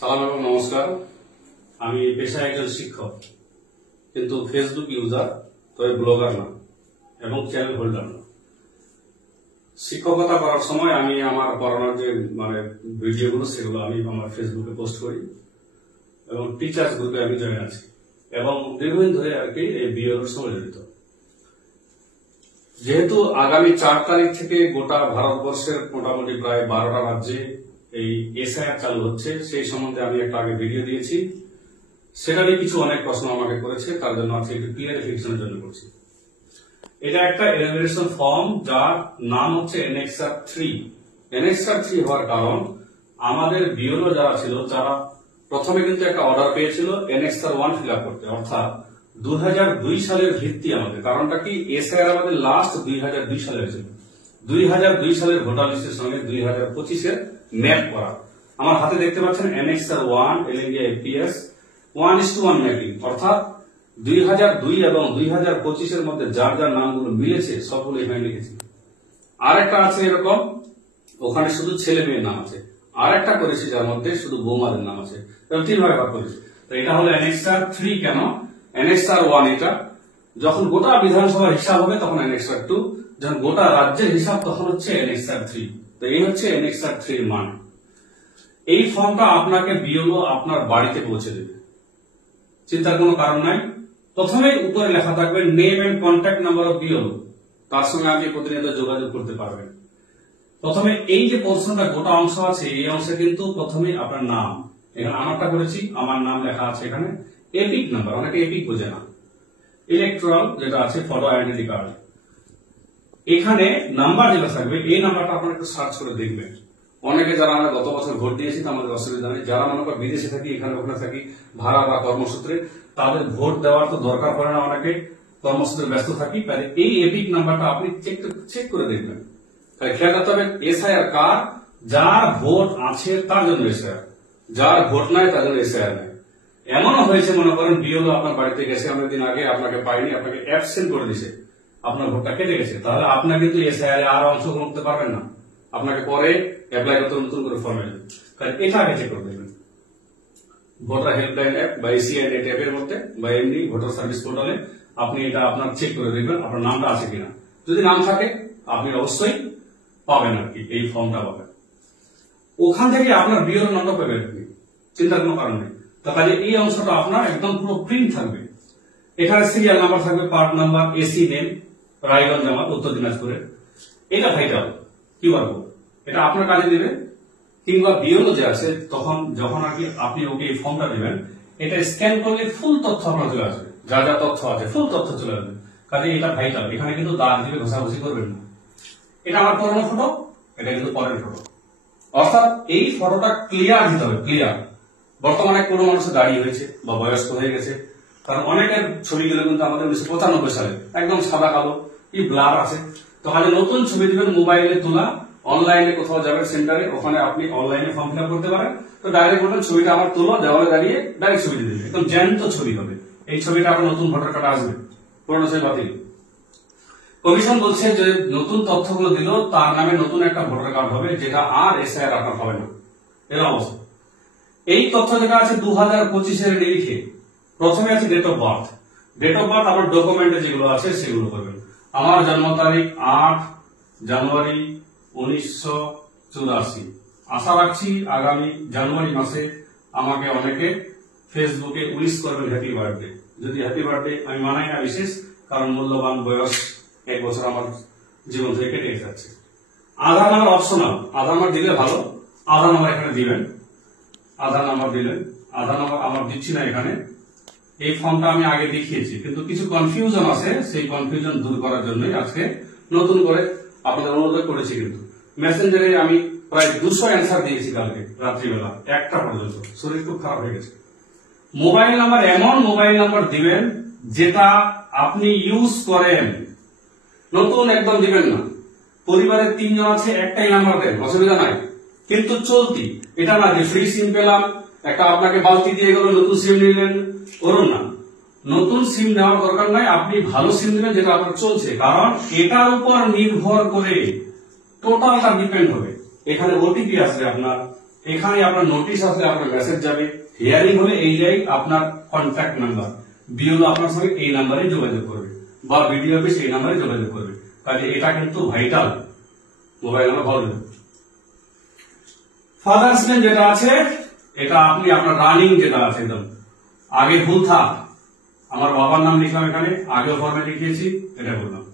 সালাম এবং নমস্কার। আমি পেশায় একজন শিক্ষক, কিন্তু ফেসবুক ইউজার, তবে ব্লগার না এবং চ্যানেল হোল্ডার না। শিক্ষকতা করার সময় আমি আমার পড়ানোর যে ভিডিওগুলো সেগুলো আমি আমার ফেসবুকে পোস্ট করি এবং টিচার্স গ্রুপে আমি জয়েন আছি এবং দীর্ঘদিন ধরে আর কি এই বিএলওর সঙ্গে জড়িত। যেহেতু আগামী 4 তারিখ থেকে গোটা ভারতবর্ষের মোটামুটি প্রায় 12টা রাজ্যে এই এসআইআর চালু হচ্ছে, সেই সম্বন্ধে আমি একটা আগে ভিডিও দিয়েছি। সেটা নিয়ে কিছু অনেক প্রশ্ন আমাকে করেছে, তার জন্য আজকে একটু ক্লিয়ারিফিকেশনের জন্য করছি। এটা একটা এনুমারেশন ফর্ম, যার নাম হচ্ছে এনএক্সআর 3। এনএক্সআর 3 হওয়ার কারণ, আমাদের বিএলও যারা ছিল তারা প্রথমে কিন্তু একটা অর্ডার পেয়েছিল এনএক্সআর 1 ফিল আপ করতে, অর্থাৎ 2002 সালের ভিত্তি আমাদের। কারণটা কি, এসআইআর আমাদের লাস্ট 2002 সালে হয়েছিল। 2002 সালের ভোটার লিস্টের সঙ্গে 2025-এর ম্যাপ করা। আমার হাতে দেখতে পাচ্ছেন এনএক্সআর 1 এলএনডিআই এপিএস 1:1 ম্যাপিং, অর্থাৎ 2002 এবং 2025-এর মধ্যে যার যার নামগুলো মিলেছে সবগুলো এখানে লিখেছি। আরেকটা আছে এরকম, ওখানে শুধু ছেলে মেয়ের নাম আছে। আরেকটা করেছি যার মধ্যে শুধু বৌমাদের নাম আছে। এরকম 3 ভাগে ভাগ করেছি। তো এটা হলো এনএক্সআর 3। কেন এনএক্সআর 1? এটা যখন গোটা বিধানসভার হিসাব হবে তখন এনএক্সআর 2, যখন গোটা রাজ্যের হিসাব তখন হচ্ছে এনএক্সআর 3। তো এই হচ্ছে এনএক্সআর 3 এর মান। এই ফর্মটা আপনাকে বিএলও আপনার বাড়িতে পৌঁছে দেবে, চিন্তার কোনো কারণ নাই। প্রথমেই উপরে লেখা থাকবে name and contact number of BLO, তার সঙ্গে আপনি প্রতিনিয়ত যোগাযোগ করতে পারবেন। প্রথমে এই যে পোর্শনটা গোটা অংশ আছে, এই অংশে কিন্তু প্রথমেই আপনার নাম, এখানে আমারটা করেছি, আমার নাম লেখা আছে এখানে। এপিক নাম্বার, অনেকে এপিক বোঝে না। ইলেকট্রাল যেটা আছে, ফটো আইডেন্টি কার্ড, এখানে নাম্বার যেটা থাকবে, এই নাম্বারটা আপনারা একটু সার্চ করে দেখবেন। অনেকে যারা আমরা গত বছর ভোট দিয়েছি আমাদের অসুবিধা নেই, যারা মনে করেন বিদেশে থাকি, এখানে ওখানে থাকি ভাড়া বা কর্মসূত্রে, তাদের ভোট দেওয়ার তো দরকার পড়ে না, অনেকে কর্মসূত্রে ব্যস্ত থাকি। তাহলে এই এপিক নাম্বারটা আপনি চেক করে দেখবেন। তাহলে খেয়াল করতে হবে এসআইআর কার, যার ভোট আছে তার জন্য এসআইআর, যার ভোট নাই তার জন্য এসআইআর নাই। এমনও হয়েছে মনে করেন বিএলও আপনার বাড়িতে গেছে অনেকদিন আগে, আপনাকে পাইনি, আপনাকে অ্যাবসেন্ট করে দিয়েছে, আপনার ভোটটা কেটে গেছে, তাহলে আপনার কিন্তু এসআইআর আর অংশগ্রহণ করতে পারবেন না। আপনাকে পরে অ্যাপ্লাই করতে নতুন করে ফর্মে যাবে। তাহলে এটা আগে চেক করে দেবেন। ভোটার হেল্পলাইন অ্যাপ বা এসিআই নেট অ্যাপের মধ্যে বা এমনি ভোটার সার্ভিস পোর্টালে আপনি এটা আপনার চেক করে দেখবেন আপনার নামটা আছে কিনা। যদি নাম থাকে আপনি অবশ্যই পাবেন আর কি, এই ফর্মটা পাবেন। ওখান থেকে আপনার বিএলও নাম্বার পাবেন, চিন্তার কোনো কারণ নেই। তো কাজে এই অংশটা আপনার একদম পুরো প্রিন্ট থাকবে। এখানে সিরিয়াল নাম্বার থাকবে, part number, AC name, Raiganj জামাত, উত্তর দিনাজপুরের। এটা ভাইটাল কিউআর কোড, এটা আপনার কাজে দেবে। কিংবা বিএলও যে আছে, তখন যখন আর কি আপনি ওকে এই ফর্মটা দেবেন, এটা স্ক্যান করলে ফুল তথ্য আপনার চলে আসবে, যা যা তথ্য আছে ফুল তথ্য চলে আসবে। কাজে এটা ভাইটাল, এখানে কিন্তু দাগ দিবে ঘষাঘষি করবেন না। এটা আমার পুরোনো ফটো, এটা কিন্তু পরের ফটো, অর্থাৎ এই ফটোটা ক্লিয়ার দিতে হবে, ক্লিয়ার। বর্তমানে কোনো মানুষের দাঁড়িয়ে হয়েছে বা বয়স্ক হয়ে গেছে, কারণ অনেকের ছবিগুলো কিন্তু আমাদের 1995 সালে একদম সাদা কালো, কি ব্লার আছে। তো কাজে নতুন ছবি দিবেন, মোবাইলে তোলা, অনলাইনে কোথাও যাবেন সেন্টারে, ওখানে আপনি অনলাইনে ফর্ম ফিল আপ করতে পারেন। তো ডাইরেক্ট বলবেন ছবিটা আমার তোলো, দেওয়ালে দাঁড়িয়ে ডাইরেক্ট ছবি দিয়ে দেবেন, একদম জ্যান্ত ছবি হবে। এই ছবিটা আপনার নতুন ভোটার কার্ডে আসবে, পুরোনো ছবি বাতিল। কমিশন বলছে যে নতুন তথ্যগুলো দিল তার নামে নতুন একটা ভোটার কার্ড হবে, যেটা আর এসআইআর আপনার হবে না, এর অবস্থা। এই তথ্য যেটা আছে 2025-এর নিরিখে, প্রথমে আছে date of birth. Date of birth আমার ডকুমেন্টে যেগুলো আছে সেগুলো করবেন। আমার জন্ম তারিখ 8 জানুয়ারি 1984। আশা রাখছি আগামী জানুয়ারি মাসে আমাকে অনেকে ফেসবুকে উইশ করবেন হ্যাপি বার্থডে। যদি হ্যাপি বার্থডে আমি মানাই না বিশেষ, কারণ মূল্যবান বয়স 1 বছর আমার জীবন থেকে কেটে যাচ্ছে। আধার নাম্বার অপশনাল, আধার নাম্বার দিলে ভালো, আধার নাম্বার এখানে দিবেন। আধার নাম্বার দিলেন, আধার নাম্বার আমার দিচ্ছি না এখানে। এই ফর্মটা আমি আগে দেখিয়েছি, কিন্তু কিছু কনফিউশন আছে, সেই কনফিউশন দূর করার জন্যই আজকে নতুন করে আপনাদের অনুরোধ করেছি। কিন্তু মেসেঞ্জারে আমি প্রায় 200 অ্যান্সার দিয়েছি কালকে রাত্রিবেলা 1টা পর্যন্ত, শরীর খুব খারাপ হয়ে গেছে। মোবাইল নাম্বার, এমন মোবাইল নাম্বার দিবেন যেটা আপনি ইউজ করেন, নতুন একদম দিবেন না। পরিবারের 3 জন আছে, একটাই নাম্বার দেন, অসুবিধা নাই, কিন্তু চলতি। এটা না যে ফ্রি সিম পেলাম, একটা আপনাকে বালতি দিয়ে গেল, নতুন সিম নিলেন, করুন না। নতুন সিম নেওয়ার দরকার নাই, আপনি ভালো সিম দিবেন যেটা আপনার চলছে, কারণ এটার উপর নির্ভর করে টোটালটা ডিপেন্ড হবে। এখানে ওটিপি আসবে আপনার এখানে আপনার নোটিশ আসলে আপনার মেসেজ যাবে, হিয়ারিং হলে এই জায়গায় আপনার কন্ট্যাক্ট নাম্বার, বিওলো আপনার সঙ্গে এই নাম্বারে যোগাযোগ করবে বা বিডিও অফিস এই নাম্বারে যোগাযোগ করবে। কাজে এটা কিন্তু ভাইটাল মোবাইল নাম্বার ভালো। ফাদার্স নেম যেটা আছে এটা আপনি আপনার রানিং যেটা আছে একদম আগে ভুল থাক, আমার বাবার নাম লিখলাম এখানে, আগেও ফর্মে লিখিয়েছি, এটা বললাম।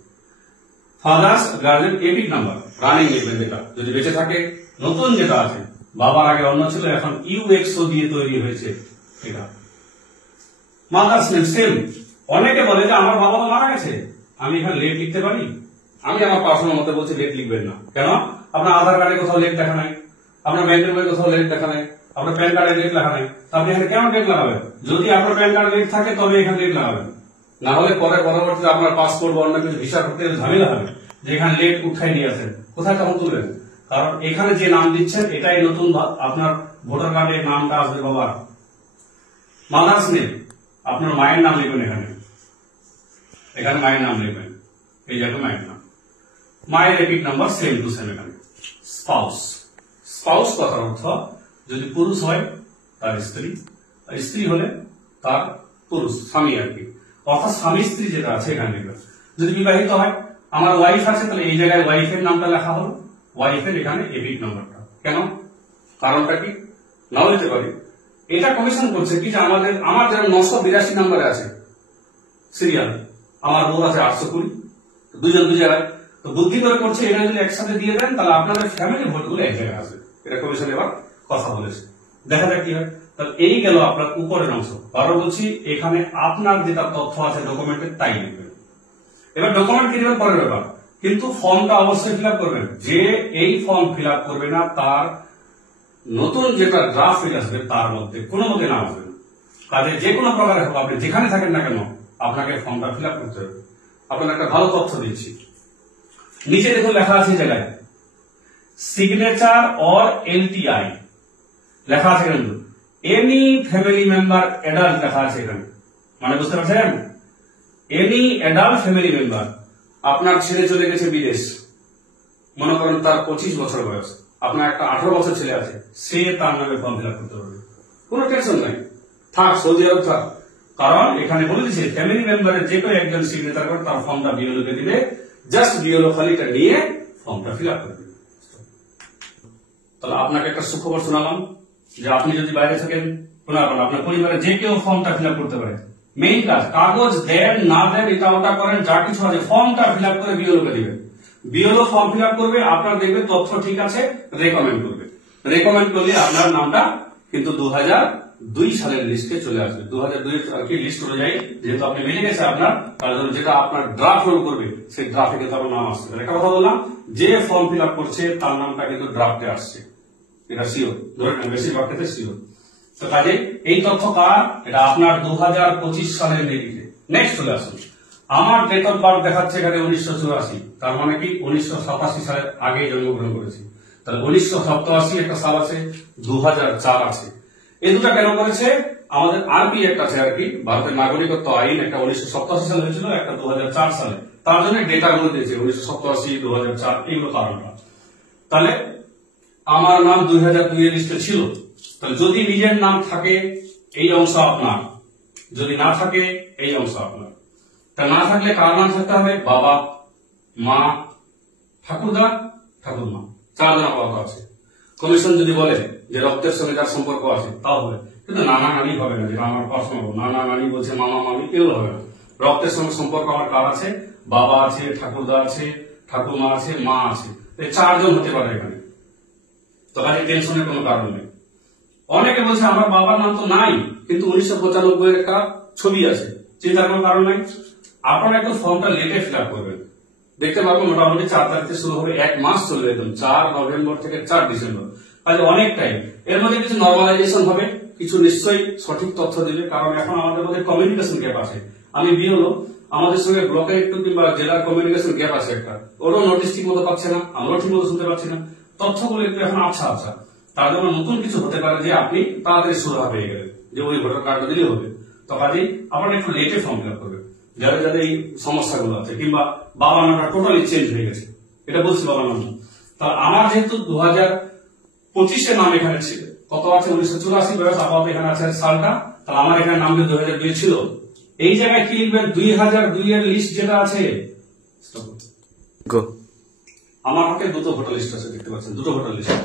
Father's guardian epic number running লিখবেন, যেটা যদি বেঁচে থাকে। নতুন যেটা আছে বাবার আগে অন্য ছিল, এখন ইউএক্সও দিয়ে তৈরি হয়েছে এটা। Mother's name same. অনেকে বলে যে আমার বাবা তো মারা গেছে, আমি এখানে লেট লিখতে পারি। আমি আমার পার্সোনাল মতে বলছি লেট লিখবেন না। কেন? আপনার আধার কার্ডে কোথাও লেট দেখা নাই, আপনার ব্যাংকের বইয়ে কোথাও লেট দেখা নাই, আপনার প্যান কার্ডে লেট লেখা নাই, আপনি এখানে কেন লেট লাগাবেন? যদি আপনার প্যান কার্ডে লেট থাকে তবে এখানে লেট লাগাবেন, না হলে পরে পরবর্তীতে আপনার পাসপোর্ট বা অন্য কিছু ভিসা করতে ঝামেলা হবে যে এখানে লেট উঠাই নিয়ে আসেন, কোথায় তখন তুলবেন? কারণ এখানে যে নাম দিচ্ছেন এটাই নতুন, আপনার ভোটার কার্ডে নামটা আসবে বাবার। মাদার্স নেম আপনার মায়ের নাম লিখবেন, এখানে মায়ের নাম লিখবেন, এই জায়গায় মায়ের নাম। মায়ের epic number same to same এখানে। স্পাউস, স্পাউস কথার অর্থ যদি পুরুষ হয় তার স্ত্রী, আর স্ত্রী হলে তার পুরুষ স্বামী আর কি, অর্থাৎ স্বামী স্ত্রী যেটা আছে এখানে লিখবেন। যদি বিবাহিত হয়, আমার ওয়াইফ আছে, তাহলে এই জায়গায় ওয়াইফের নামটা লেখা হলো, ওয়াইফের এখানে এপিক নাম্বারটা। কেন? কারণটা কি? নাও দিতে পারি। এটা কমিশন করছে কি যে আমার যেমন 982 নাম্বারে আছে সিরিয়াল, আমার বউ আছে 820, দুজন দুই জায়গায়, তো বুদ্ধি করে করছে এটা যদি একসাথে দিয়ে দেন তাহলে আপনাদের ফ্যামিলি ভোটগুলো এক জায়গায় আসবে। এটা কমিশন এবার কথা বলেছে, দেখা যাক কি হয়। তাহলে এই গেল আপনার উপরের অংশ। আরো বলছি এখানে আপনার যেটা তথ্য আছে ডকুমেন্টে তাই লিখবেন। এবার ডকুমেন্ট কি দেবেন পরের ব্যাপার, কিন্তু ফর্মটা অবশ্যই ফিল আপ করবেন। যে এই ফর্ম ফিল আপ করবে না তার নতুন যেটা ড্রাফট ফিল আসবে তার মধ্যে কোনো মতে নাম আসবে না। কাজে যে কোনো প্রকারে হোক আপনি যেখানে থাকেন না কেন আপনাকে ফর্মটা ফিল আপ করতে হবে। আপনার একটা ভালো তথ্য দিচ্ছি, নিচে দেখুন লেখা আছে জায়গায় সিগনেচার অর এলটিআই লেখা আছে, কিন্তু এনি ফ্যামিলি মেম্বার অ্যাডাল্ট লেখা আছে এখানে, মানে বুঝতে পারছেন? Any adult family member. আপনার ছেলে চলে গেছে বিদেশ, মনে করেন তার 25 বছর বয়স, আপনার একটা 18 বছর ছেলে আছে, সে তার নামে ফর্ম ফিল আপ করতে পারবে, কোনো টেনশন নাই, থাক সৌদি আরব থাক। কারণ এখানে বলে দিচ্ছে ফ্যামিলি মেম্বারের যে কেউ একজন সিগনেচার করে তার ফর্মটা বিওলোকে দিলে, জাস্ট বিওলো খালিটা নিয়ে ফর্মটা ফিল আপ করবে। তাহলে আপনাকে একটা সুখবর শোনালাম যে আপনি যদি বাইরে থাকেন, আপনার পরিবারে যে কেউ ফর্মটা ফিল আপ করতে পারে। মেইন কাজ, কাগজ দেন না দেন এটা ওটা করেন, যা কিছু আছে ফর্মটা ফিল আপ করে বিওলোকে দিবেন। বিওলো ফর্ম ফিল আপ করবে, আপনার দেখবে তথ্য ঠিক আছে, রেকমেন্ড করবে। রেকমেন্ড করলে আপনার নামটা কিন্তু 2002 সালের লিস্টে চলে আসবে। 2002 আর কি লিস্ট অনুযায়ী যেহেতু আপনি বেড়ে গেছে আপনার, তার জন্য যেটা আপনার ড্রাফট রোল করবে সেই ড্রাফটে কিন্তু আপনার নাম আসছে। একটা কথা বললাম, যে ফর্ম ফিল আপ করছে তার নামটা কিন্তু ড্রাফটে আসছে, এটা সিওর, ধরে নেন বেশিরভাগ ক্ষেত্রে সিওর। তো কাজে এই তথ্য কার? এটা আপনার 2025 সালের নিরিখে। নেক্সট চলে আসুন, আমার ডেট অফ বার্থ দেখাচ্ছে এখানে 1984, তার মানে কি 1987 সালের আগে জন্মগ্রহণ করেছি। তাহলে 1987 একটা সাল আছে, 2004 আছে। এই দুটা কেন করেছে? আমাদের আরপি একটা আছে আর কি, ভারতের নাগরিকত্ব আইন, একটা 1987 সালে হয়েছিল, একটা 2004 সালে, তার জন্য ডেটা গুলো দিয়েছে 1987, 2004, এইগুলো কারণটা। তাহলে আমার নাম 2002 এর লিস্টে ছিল, তাহলে যদি নিজের নাম থাকে এই অংশ আপনার, যদি না থাকে এই অংশ আপনার। তা না থাকলে কার নাম থাকতে হবে? বাবা, মা, ঠাকুরদা, ঠাকুরমা, 4 জন আপাতত আছে। কমিশন যদি বলে যে রক্তের সঙ্গে যার সম্পর্ক আছে তাও হবে, কিন্তু নানা নানি হবে না, যেটা আমার পার্সোনাল। নানা নানি বলছে মামা মামি, এগুলো হবে না। রক্তের সঙ্গে সম্পর্ক আমার কার আছে? বাবা আছে, ঠাকুরদা আছে, ঠাকুরমা আছে, মা আছে, 4 জন হতে পারে এখানে। তো কাজে টেনশনের কোনো কারণ নেই। অনেকে বলছে আমার বাবার নাম তো নাই, কিন্তু 1995 এর একটা ছবি আছে, চিন্তার কোনো কারণ নাই। আপনারা একটু ফর্মটা লেটে ফিল আপ করবেন, দেখতে পারবেন মোটামুটি 4 তারিখে শুরু হবে, 1 মাস চলবে, একদম 4 নভেম্বর থেকে 4 ডিসেম্বর। তাহলে অনেক টাইম। এর মধ্যে কিছু নর্মালাইজেশন হবে, কিছু নিশ্চয়ই সঠিক তথ্য দেবে, কারণ এখন আমাদের মধ্যে কমিউনিকেশন গ্যাপ আছে। আমি বিওলো, আমাদের সঙ্গে ব্লকের একটু কিংবা জেলার কমিউনিকেশন গ্যাপ আছে একটা, ওরও নোটিশ ঠিক মতো পাচ্ছে না, আমরাও ঠিক মতো শুনতে পাচ্ছি না, তথ্যগুলো একটু এখন আচ্ছা আচ্ছা। তার জন্য নতুন কিছু হতে পারে যে আপনি তাড়াতাড়ি সুরাহা পেয়ে গেলেন যে ওই ভোটার কার্ডটা দিলে হবে। তো কাজেই আপনারা একটু লেটে ফর্ম ফিল আপ করবেন যাদের যাদের এই সমস্যাগুলো আছে, কিংবা বাবার নামটা টোটালি চেঞ্জ হয়ে গেছে, এটা বলছি বাবার নাম। তা আমার যেহেতু 2025 নাম এখানে কত আছে 1984 বয়স, আপাতত এখানে আছে সালটা, তাহলে আমার এখানে নাম 2002 ছিল। এই জায়গায় কি লিখবেন 2002 এর লিস্ট যেটা আছে, আমার হাতে দুটো ভোটার লিস্ট আছে, দেখতে পাচ্ছেন দুটো ভোটার লিস্ট।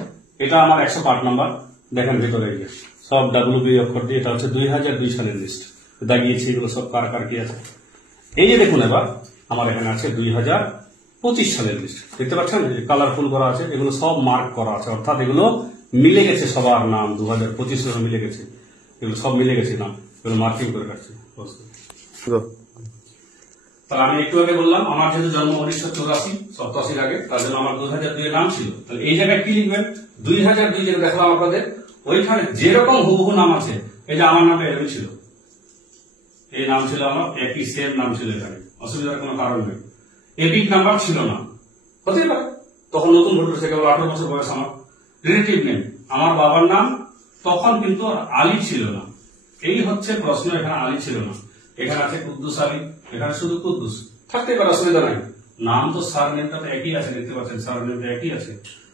এটা আমার 108 নাম্বার, দেখেন ভিতরে এই যে সব WB অক্ষর দিয়ে, এটা হচ্ছে 2002 সালের লিস্ট দাগিয়েছি, এগুলো সব কার কার কি আছে। এই যে দেখুন এবার আমার এখানে আছে 2025 সালের লিস্ট, দেখতে পাচ্ছেন কালারফুল করা আছে, এগুলো সব মার্ক করা আছে, অর্থাৎ এগুলো মিলে গেছে, সবার নাম 2025 সালে মিলে গেছে, এগুলো সব মিলে গেছে নাম, এগুলো মার্কিং করে রাখছে। তাহলে আমি একটু আগে বললাম আমার যেহেতু জন্ম 1984 আগে, তার জন্য আমার 2002 এর নাম ছিল। তাহলে এই জায়গায় কি লিখবেন 2002 যেটা দেখলাম আপনাদের, ওইখানে যেরকম হুবহু নাম আছে, এই যে আমার নামে এরকম ছিল, এই নাম ছিল আমার, একই সেম নাম ছিল এখানে, অসুবিধার কোনো কারণ নেই। এপিক নাম্বার ছিল না, হতেই পারে তখন নতুন ভোটার হয়েছে, কেবল 18 বছর বয়স আমার। রিলেটিভ নেম, আমার বাবার নাম তখন কিন্তু আলী ছিল না, এই হচ্ছে প্রশ্ন, এখানে আলী ছিল না, এখানে আছে কুদ্দুস আলী, এখানে শুধু কুদ্দুস, থাকতে পারে, অসুবিধা নাই। নাম তো সার নেমটা তো একই আছে, দেখতে পাচ্ছেন সার নেমটা একই আছে,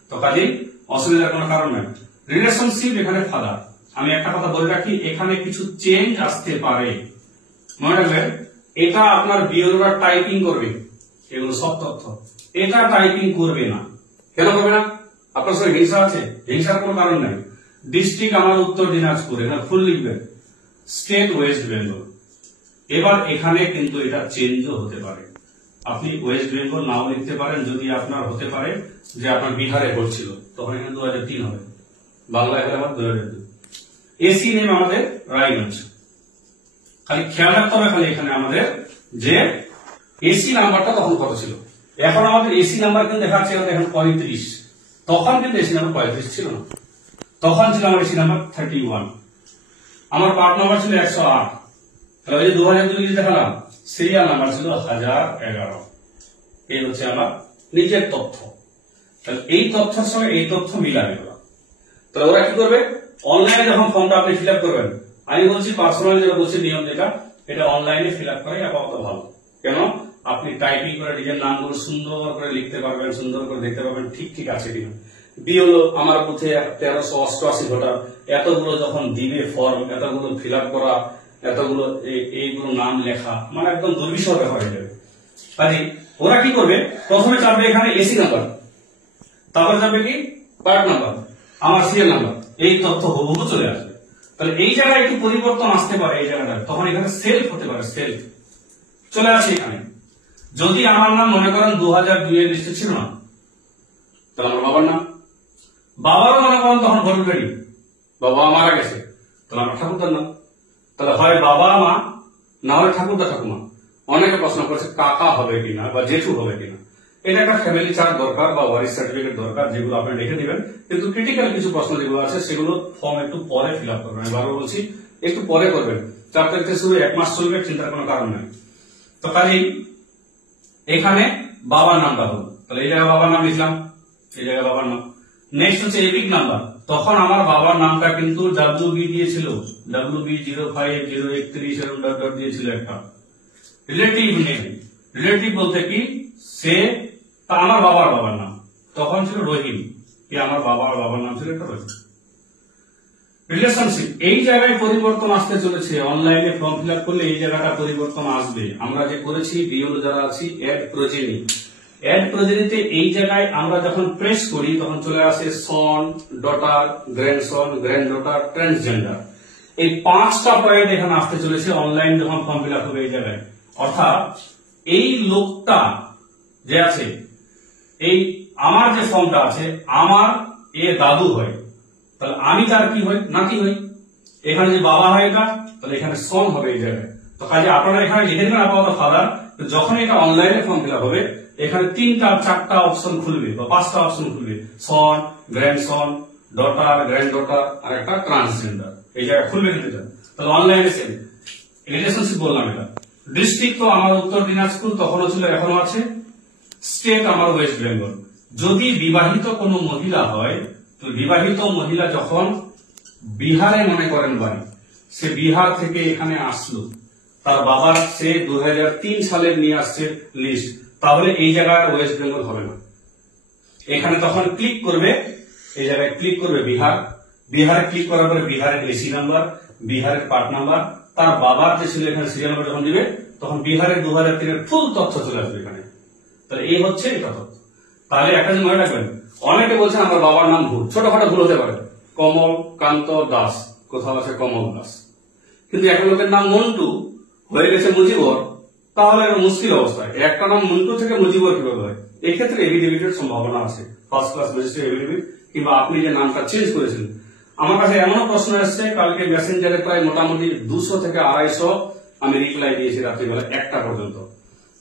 তো কাজেই অসুবিধার কোনো কারণ নাই। রিলেশনশিপ এখানে ফাদার। আমি একটা কথা বলে রাখি, এখানে কিছু চেঞ্জ আসতে পারে, মনে রাখবেন এটা আপনার বিওরা টাইপিং করবে, এগুলো সব তথ্য এটা টাইপিং করবে না। কেন করবে না? আপনার সঙ্গে হিংসা আছে? হিংসার কোনো কারণ নাই। ডিস্ট্রিক্ট আমার উত্তর দিনাজপুর, এখানে ফুল লিখবেন, স্টেট ওয়েস্ট বেঙ্গল। এবার এখানে কিন্তু এটা চেঞ্জও হতে পারে, আপনি ওয়েস্ট বেঙ্গল নাও লিখতে পারেন, যদি আপনার হতে পারে যে আপনার বিহারে পড়ছিল, তখন এখানে 2003 হবে, বাংলায় হলে আমার 2002। এসি নেম আমাদের রায়গঞ্জ, খালি খেয়াল রাখতে হবে খালি এখানে আমাদের যে এসি নাম্বারটা তখন কত ছিল। এখন আমাদের এসি নাম্বার কিন্তু দেখাচ্ছে এখন 35, তখন কিন্তু এসি নাম্বার 35 ছিল না, তখন ছিল আমার এসি নাম্বার 31, আমার পার্ট নাম্বার ছিল 108। তাহলে ওই যে 2002 দেখালাম, সিরিয়াল নাম্বার ছিল 1011। এই হচ্ছে আমার নিজের তথ্য। তাহলে এই তথ্যের সঙ্গে এই তথ্য মিলাবে ওরা। তাহলে ওরা কি করবে, অনলাইনে যখন ফর্মটা আপনি ফিল আপ করবেন, আমি বলছি পার্সোনালি যেটা বলছি নিয়ম যেটা, এটা অনলাইনে ফিল আপ করাই আপাতত ভালো। কেন? আপনি টাইপিং করে নিজের নামগুলো সুন্দর করে লিখতে পারবেন, সুন্দর করে দেখতে পারবেন ঠিক ঠিক আছে কিনা। বি হলো আমার বুথে 1388 ভোটার, এতগুলো যখন দিবে ফর্ম, এতগুলো ফিল আপ করা, এতগুলো এইগুলো নাম লেখা, মানে একদম দুর্বিষহ ব্যাপার হয়ে যাবে। কাজে ওরা কি করবে, প্রথমে চাপবে এখানে এসি নাম্বার, তারপরে চাপবে কি পার্ট নাম্বার, আমার সিরিয়াল নাম্বার, এই তথ্য হুবহু চলে আসবে। তাহলে এই জায়গায় একটু পরিবর্তন আসতে পারে, এই জায়গাটা তখন এখানে সেলফ হতে পারে, সেলফ চলে আসে এখানে। যদি আমার নাম মনে করেন 2002 এর লিস্টে ছিল না, তাহলে আমার বাবার নাম, বাবারও মনে করেন তখন ভোটার রেডি, বাবা মারা গেছে, তাহলে আমার ঠাকুরদার নাম। তাহলে হয় বাবা মা, না হয় ঠাকুরদা ঠাকুমা। অনেকে প্রশ্ন করছে কাকা হবে কিনা বা জেঠু হবে কিনা, এটা একটা ফ্যামিলি চার্ট দরকার বা ওয়ারিশ সার্টিফিকেট দরকার, যেগুলো আপনি লিখে দিবেন। কিন্তু ক্রিটিক্যাল কিছু প্রশ্ন যেগুলো আছে সেগুলো ফর্ম একটু পরে ফিল আপ করবেন, আমি বারবার বলছি একটু পরে করবেন। 4 তারিখ থেকে শুরু 1 মাস চলবে, চিন্তার কোনো কারণ নাই। তো কাজেই এখানে বাবার নামটা হলো, তাহলে এই জায়গায় বাবার নাম লিখলাম, এই জায়গায় বাবার নাম। নেক্সট হচ্ছে এপিক নাম্বার, তখন আমার বাবার নামটা কিন্তু WB দিয়েছিল, WB05031 এরকম ডট ডট দিয়েছিল একটা। রিলেটিভ নেম, রিলেটিভ বলতে কি সে আমার বাবার নাম, তখন ছিল রহিম, কি আমার বাবার নাম ছিল একটা রহিম। রিলেশনশিপ, এই জায়গায় পরিবর্তন আসতে চলেছে, অনলাইনে ফর্ম ফিল আপ করলে এই জায়গাটা পরিবর্তন আসবে। আমরা যে করেছি বিওলো যারা আছি অ্যাড প্রোজেনি, অ্যাড প্রোজেনিতে এই জায়গায় আমরা যখন প্রেস করি তখন চলে আসে সন, ডটার, গ্র্যান্ডসন, গ্র্যান্ডডটার, ট্রান্সজেন্ডার। এই 5টা পয়েন্ট এখানে আসতে চলেছে অনলাইন যখন ফর্ম ফিল আপ হবে এই জায়গায়। অর্থাৎ এই লোকটা যে আছে, এই আমার যে ফর্মটা আছে, আমার এ দাদু হয়, তাহলে আমি তার কি হই, নাতি হই। এখানে যে বাবা হয় এটা, তাহলে এখানে সন হবে এই জায়গায়। তো কাজে আপনারা এখানে লিখে দেবেন আপাতত ফাদার, যখন এটা অনলাইনে ফর্ম ফিল আপ হবে এখানে 3টা 4টা অপশন খুলবে বা 5টা অপশন খুলবে, সন, গ্র্যান্ডসন, ডটার, গ্র্যান্ডডটার আর একটা ট্রান্সজেন্ডার, এই জায়গায় খুলবে কিন্তু এটা। তাহলে অনলাইনে সেম। রিলেশনশিপ বললাম এটা। ডিস্ট্রিক্ট তো আমার উত্তর দিনাজপুর, তখনও ছিল এখনো আছে। স্টেট আমার ওয়েস্ট বেঙ্গল। যদি বিবাহিত কোনো মহিলা হয়, তো বিবাহিত মহিলা যখন বিহারে মনে করেন বাড়ি, সে বিহার থেকে এখানে আসলো, তার বাবার সে 2003 সালের নিয়ে আসছে লিস্ট, তাহলে এই জায়গায় ওয়েস্ট বেঙ্গল হবে না। এখানে তখন ক্লিক করবে, এই জায়গায় ক্লিক করবে বিহার, বিহারে ক্লিক করার পরে বিহারের এসি নাম্বার, বিহারের পার্ট নাম্বার, তার বাবার যে ছিল এখানে সিরিয়াল নাম্বার যখন দিবে তখন বিহারের 2003-এর ফুল তথ্য চলে আসবে এখানে। তাহলে এই হচ্ছে এটা তথ্য। তাহলে একটা জিনিস মনে রাখবেন, অনেকে বলছেন আমার বাবার নাম ভুল, ছোটখাটো ভুল হতে পারে, কমল কান্ত দাস, কোথাও আছে কমল দাস, কিন্তু একটা লোকের নাম মন্টু হয়ে গেছে মুজিবর, তাহলে মুশকিল অবস্থায়। একটা নাম মন্টু থেকে মুজিবর কিভাবে হয়? এক্ষেত্রে এফিডেভিটের সম্ভাবনা আছে, ফার্স্ট ক্লাস ম্যাজিস্ট্রেট এফিডেভিট, কিংবা আপনি যে নামটা চেঞ্জ করেছেন। আমার কাছে এমন প্রশ্ন এসছে, কালকে মেসেঞ্জারে প্রায় মোটামুটি 200 থেকে 250 আমি রিপ্লাই দিয়েছি রাত্রিবেলা 1টা পর্যন্ত।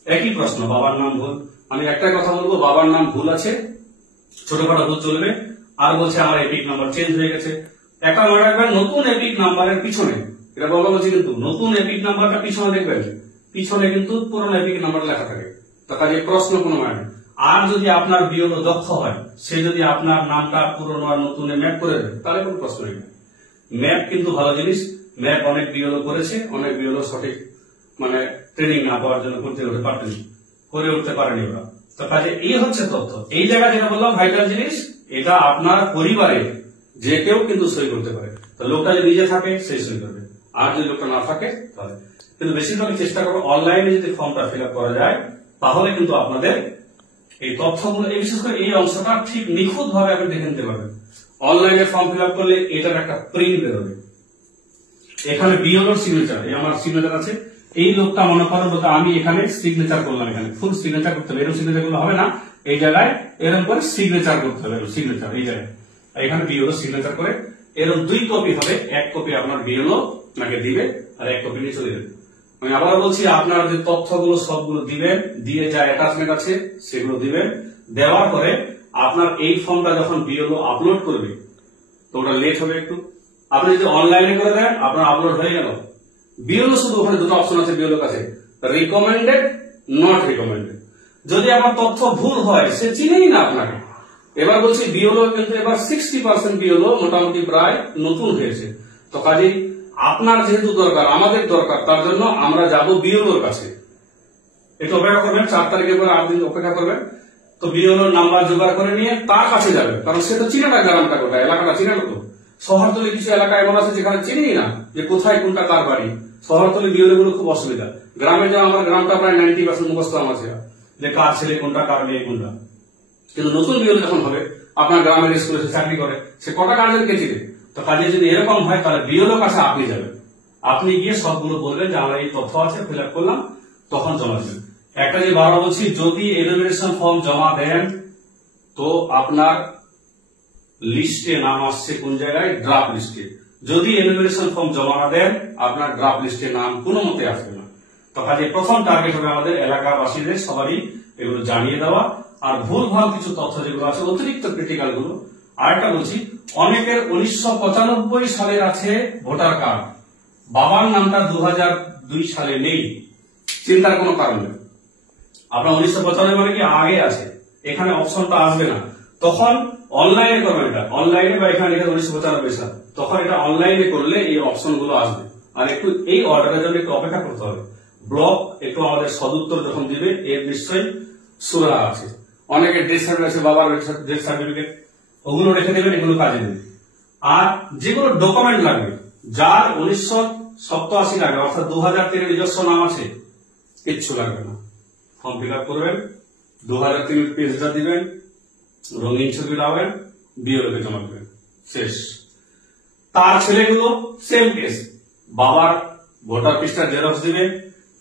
একই প্রশ্ন, বাবার নাম ভুল। আমি একটাই কথা বলবো, বাবার নাম ভুল আছে, ছোটখাটো ভুল চলবে। আর বলছে আমার এপিক নাম্বার চেঞ্জ হয়ে গেছে। একটা মনে রাখবেন, নতুন এপিক নাম্বারের পিছনে, এটা বলা বলছি কিন্তু নতুন এপিক নাম্বারটা পিছনে দেখবেন, পিছনে কিন্তু পুরনো এপিক নাম্বার লেখা থাকে। তো কাজে প্রশ্ন কোনো মানে। আর যদি আপনার বিওলো দক্ষ হয়, সে যদি আপনার নামটা পুরনো আর নতুনে ম্যাপ করে দেয়, তাহলে কোনো প্রশ্ন নেই। ম্যাপ কিন্তু ভালো জিনিস, ম্যাপ অনেক বিওলো করেছে, অনেক বিওলো সঠিক মানে ট্রেনিং না পাওয়ার জন্য করতে পারতেনি, করে উঠতে পারেনি ওরা। তো কাজে এই হচ্ছে তথ্য। এই জায়গায় যেটা বললাম ভাইটাল জিনিস, এটা আপনার পরিবারে যে কেউ কিন্তু সই করতে পারে। তো লোকটা যদি নিজে থাকে সেই সই করবে, আর যদি লোকটা না থাকে তাহলে। কিন্তু বেশিরভাগ চেষ্টা করবো অনলাইনে যদি ফর্মটা ফিল আপ করা যায়, তাহলে কিন্তু আপনাদের এই তথ্যগুলো, এই বিশেষ করে এই অংশটা ঠিক নিখুঁত ভাবে আপনি দেখে নিতে পারবেন। অনলাইনে ফর্ম ফিল আপ করলে এটার একটা প্রিন্ট বেরোবে। এখানে বিওলোর সিগনেচার, এই আমার সিগনেচার আছে, এই লোকটা মনে করেন বলতে আমি এখানে সিগনেচার করলাম, এখানে ফুল সিগনেচার করতে হবে। এরকম সিগনেচার করলে হবে না, এই জায়গায় এরকম করে সিগনেচার করতে হবে, সিগনেচার এই জায়গায়। এখানে বিওলো সিগনেচার করে এরকম 2 কপি হবে, 1 কপি আপনার বিওলো আপনাকে দিবে আর 1 কপি নিয়ে চলে যাবে। আমি আবার বলছি, আপনার যে তথ্যগুলো সবগুলো দিবেন, দিয়ে যা অ্যাটাচমেন্ট আছে সেগুলো দিবেন। দেওয়ার পরে আপনার এই ফর্মটা যখন বিওলো আপলোড করবে, তো ওটা লেট হবে একটু। আপনি যদি অনলাইনে করে দেন, আপনার আপলোড হয়ে গেল। বিওলো শুধু ওখানে 2টো অপশন আছে বিওলোর কাছে, রিকমেন্ডেড, নট রিকমেন্ডেড। যদি আমার তথ্য ভুল হয়, সে চিনেই না আপনাকে। এবার বলছি বিওলো কিন্তু এবার 60% বিওলো মোটামুটি প্রায় নতুন হয়েছে। তো কাজেই আপনার যেহেতু দরকার, আমাদের দরকার, তার জন্য আমরা যাব বিওলোর কাছে। একটু অপেক্ষা করবেন, 4 তারিখের পরে 8 দিন অপেক্ষা করবেন। তো বিওলোর নাম্বার জোগাড় করে নিয়ে তার কাছে যাবেন, কারণ সে তো চিনে না গ্রামটা কোথায়, এলাকাটা চিনে না। তো শহরতলি কিছু এলাকা এমন আছে যেখানে চিনি না যে কোথায় কোনটা কার বাড়ি। শহরতলি বিওলো গুলো খুব অসুবিধা। গ্রামে যেমন আমার গ্রামটা প্রায় 90% মুখস্থ আমার ছিল, যে কার ছেলে কোনটা, কার মেয়ে কোনটা। কিন্তু নতুন বিওলো যখন হবে, আপনার গ্রামের স্কুলে সে চাকরি করে, সে কটা গার্জেনকে চিনে। তো কাজে যদি এরকম হয়, তাহলে বিওলোর কাছে আপনি যাবেন, আপনি গিয়ে সবগুলো বলবেন যে আমার এই তথ্য আছে, ফিল আপ করলাম, তখন জমা দেবেন। একটা যে বারবার বলছি, যদি এনুমারেশন ফর্ম জমা দেন, তো আপনার লিস্টে নাম আসছে কোন জায়গায়, ড্রাফট লিস্টে। যদি এনুমারেশন ফর্ম জমা না দেন, আপনার ড্রাফট লিস্টে নাম কোনো মতে আসবে না। তো কাজে প্রথম টার্গেট হবে আমাদের এলাকাবাসীদের সবারই এগুলো জানিয়ে দেওয়া। আর ভুলভাল কিছু তথ্য যেগুলো আছে, অতিরিক্ত ক্রিটিক্যাল গুলো। আরেকটা বলছি, অনেকের 1995 সালের আছে ভোটার কার্ড, বাবার নামটা 2002 সালে নেই, চিন্তার কোনো কারণ নেই। আপনার 1995 মানে কি আগে আছে, এখানে অপশনটা আসবে না। তখন অনলাইনে করবেন, এটা অনলাইনে, বা এখানে 1995 সাল, তখন এটা অনলাইনে করলে এই অপশন গুলো আসবে। আর একটু এই অর্ডারের জন্য একটু অপেক্ষা করতে হবে। ব্লক একটু আমাদের সদুত্তর যখন দিবে, এর নিশ্চয়ই সুরাহা আছে। অনেকে ডেথ সার্টিফিকেট আছে, বাবার ডেথ সার্টিফিকেট, ওগুলো রেখে দেবেন, এগুলো কাজে দেবে। আর যেগুলো ডকুমেন্ট লাগবে, যার 1987 লাগে, অর্থাৎ 2003 নিজস্ব নাম আছে, কিচ্ছু লাগবে না। ফর্ম ফিল আপ করবেন, 2003 পেজটা দিবেন, রঙিন ছবি লাগাবেন, বিওলোকে জমা দেবেন, শেষ। তার ছেলেগুলো সেম কেস, বাবার ভোটার পৃষ্ঠার জেরক্স দিবে,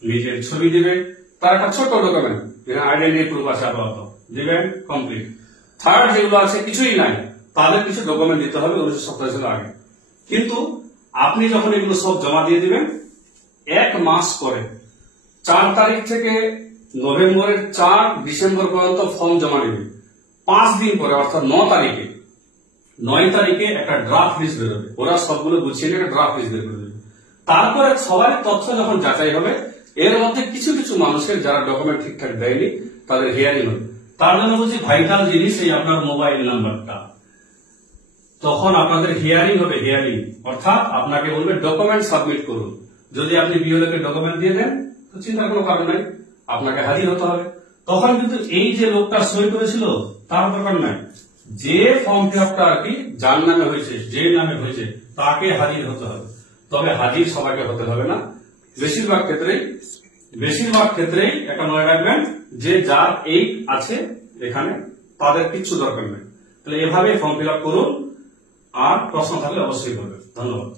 নিজের ছবি দিবে, তার একটা ছোট্ট ডকুমেন্ট, আইডেন্টিটি প্রুফ আছে আপাতত, দিবেন, কমপ্লিট। থার্ড যেগুলো আছে কিছুই নাই, তাদের কিছু ডকুমেন্ট দিতে হবে 1987 সালের আগে। কিন্তু আপনি যখন এগুলো সব জমা দিয়ে দিবেন, 1 মাস পরে 4 তারিখ থেকে নভেম্বরের 4 ডিসেম্বর পর্যন্ত ফর্ম জমা নেবে। 5 দিন পরে, অর্থাৎ 9 তারিখে একটা ড্রাফট লিস্ট বেরোবে। ওরা সবগুলো গুছিয়ে একটা ড্রাফট লিস্ট বের করে দেবে। তারপরে সবার তথ্য যখন যাচাই হবে, এর মধ্যে কিছু কিছু মানুষের যারা ডকুমেন্ট ঠিকঠাক দেয়নি, তাদের হিয়ারিং হবে। তার জন্য বলছি ভাইটাল জিনিস এই আপনার মোবাইল নাম্বারটা। তখন আপনাদের হিয়ারিং হবে, হিয়ারিং অর্থাৎ আপনাকে বলবে ডকুমেন্ট সাবমিট করুন। যদি আপনি বিওলোকে ডকুমেন্ট দিয়ে দেন, তো চিন্তার কোনো কারণ নাই, আপনাকে হাজির হতে হবে। তখন কিন্তু এই যে লোকটা সই করেছিল তার দরকার নাই, যে ফর্ম ফিল আপটা আর কি যার নামে হয়েছে, যে নামে হয়েছে তাকে হাজির হতে হবে। তবে হাজির সবাইকে হতে হবে না, বেশিরভাগ ক্ষেত্রেই একটা মনে রাখবেন যে যার এই আছে এখানে তাদের কিচ্ছু দরকার নেই। তাহলে এভাবে ফর্ম ফিল আপ করুন, আর প্রশ্ন থাকলে অবশ্যই করবেন। ধন্যবাদ।